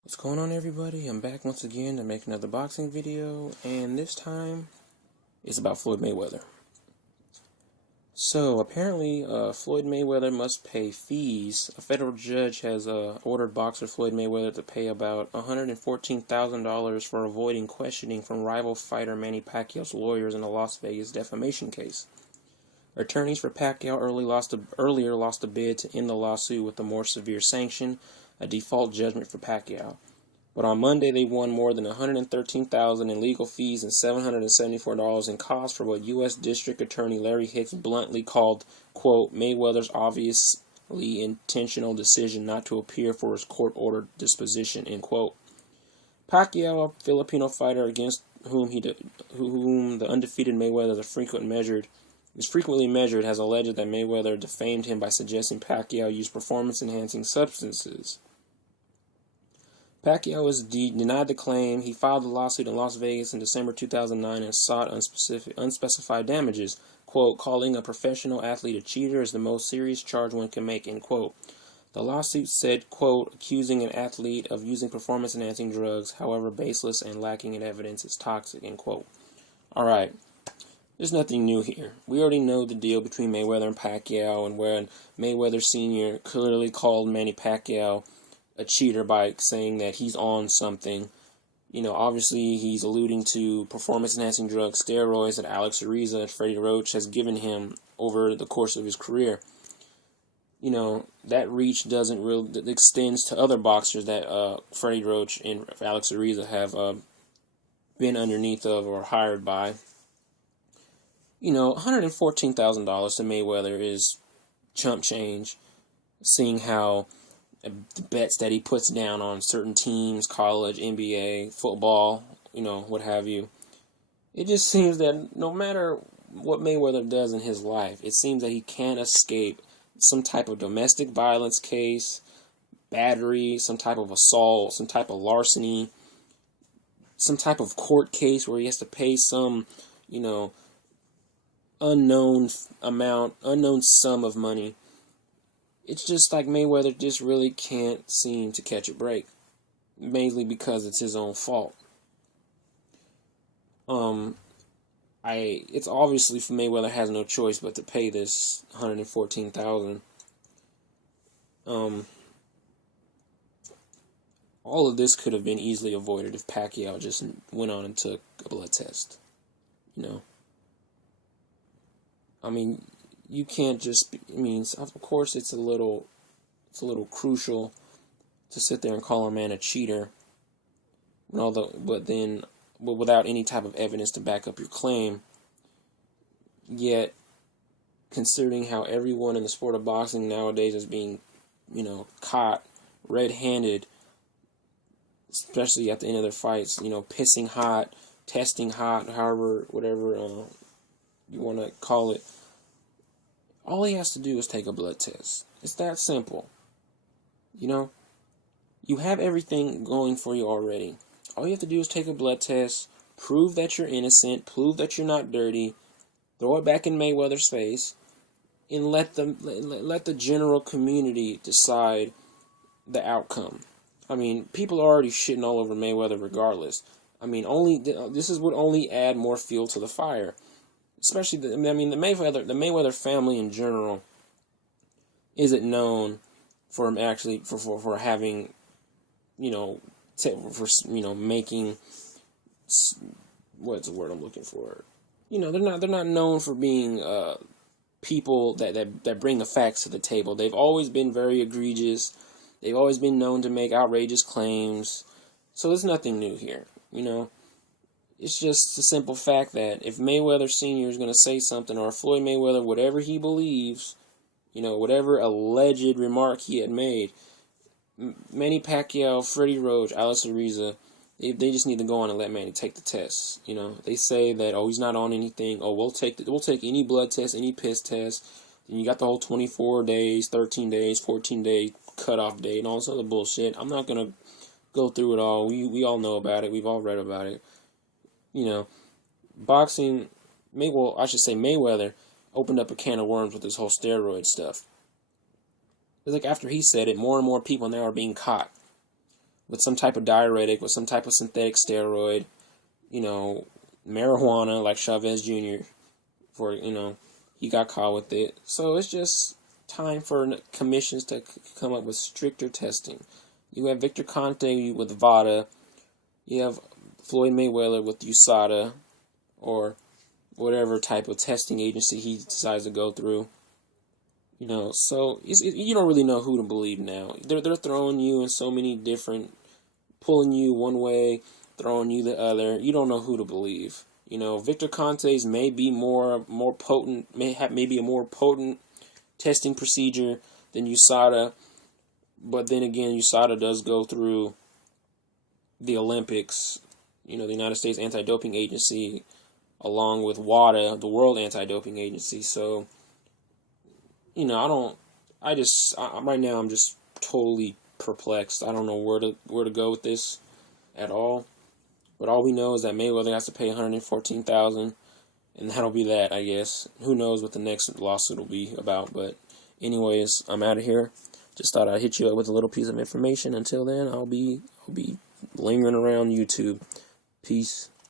What's going on, everybody? I'm back once again to make another boxing video, and this time it's about Floyd Mayweather. So apparently Floyd Mayweather must pay fees. A federal judge has ordered boxer Floyd Mayweather to pay about $114,000 for avoiding questioning from rival fighter Manny Pacquiao's lawyers in a Las Vegas defamation case. Attorneys for Pacquiao earlier lost a bid to end the lawsuit with a more severe sanction, a default judgment for Pacquiao. But on Monday, they won more than $113,000 in legal fees and $774 in costs for what U.S. District Attorney Larry Hicks bluntly called, quote, Mayweather's obviously intentional decision not to appear for his court-ordered disposition, end quote. Pacquiao, a Filipino fighter against whom the undefeated Mayweather is frequently measured, has alleged that Mayweather defamed him by suggesting Pacquiao use performance-enhancing substances. Pacquiao was denied the claim. He filed the lawsuit in Las Vegas in December 2009 and sought unspecified damages, quote, calling a professional athlete a cheater is the most serious charge one can make, end quote. The lawsuit said, quote, accusing an athlete of using performance-enhancing drugs, however baseless and lacking in evidence, is toxic, end quote. All right. There's nothing new here. We already know the deal between Mayweather and Pacquiao, and when Mayweather Sr. clearly called Manny Pacquiao a cheater by saying that he's on something. You know, obviously he's alluding to performance-enhancing drugs, steroids that Alex Ariza and Freddie Roach has given him over the course of his career. You know, that reach doesn't really extends to other boxers that Freddie Roach and Alex Ariza have been underneath of or hired by. You know, $114,000 to Mayweather is chump change, seeing how the bets that he puts down on certain teams, college, NBA, football, you know, what have you. It just seems that no matter what Mayweather does in his life, it seems that he can't escape some type of domestic violence case, battery, some type of assault, some type of larceny, some type of court case where he has to pay some, you know, unknown sum of money. It's just like Mayweather just really can't seem to catch a break, mainly because it's his own fault. It's obviously for Mayweather has no choice but to pay this $114,000. All of this could have been easily avoided if Pacquiao just went on and took a blood test. You know, I mean, you can't just. Of course, it's a little crucial to sit there and call a man a cheater, but without any type of evidence to back up your claim. Yet, considering how everyone in the sport of boxing nowadays is being, you know, caught red-handed, especially at the end of their fights, you know, pissing hot, testing hot, whatever you want to call it. All he has to do is take a blood test. It's that simple. You know, you have everything going for you already. All you have to do is take a blood test, prove that you're innocent, prove that you're not dirty, throw it back in Mayweather's face, and let the general community decide the outcome. I mean, people are already shitting all over Mayweather regardless. I mean, this would only add more fuel to the fire. Especially, the Mayweather family in general isn't known for having, making, what's the word I'm looking for? You know, they're not known for being people that bring the facts to the table. They've always been very egregious. They've always been known to make outrageous claims. So there's nothing new here, you know. It's just a simple fact that if Mayweather Sr. is going to say something, or Floyd Mayweather, whatever he believes, you know, whatever alleged remark he had made, Manny Pacquiao, Freddie Roach, Alex Ariza, they just need to go on and let Manny take the test. You know, they say that, oh, he's not on anything. Oh, we'll take any blood test, any piss test. Then you got the whole 24 days, 13 days, 14-day cutoff date, and all this other bullshit. I'm not going to go through it all. We all know about it. We've all read about it. You know, Mayweather opened up a can of worms with this whole steroid stuff. It's like after he said it, more and more people now are being caught with some type of diuretic, with some type of synthetic steroid, marijuana, like Chavez Jr. for, he got caught with it. So it's just time for commissions to come up with stricter testing. You have Victor Conte with VADA. You have Floyd Mayweather with USADA, or whatever type of testing agency he decides to go through. So you don't really know who to believe now. They're throwing you in so many different, pulling you one way, throwing you the other. You don't know who to believe. Victor Conte's may be more potent, may have maybe a more potent testing procedure than USADA, but then again, USADA does go through the Olympics, the United States Anti-Doping Agency, along with WADA, the World Anti-Doping Agency. So, right now I'm just totally perplexed. I don't know where to go with this at all. But all we know is that Mayweather has to pay $114,000, and that'll be that, I guess. Who knows what the next lawsuit will be about? But anyways, I'm out of here. Just thought I'd hit you up with a little piece of information. Until then, I'll be lingering around YouTube. Peace.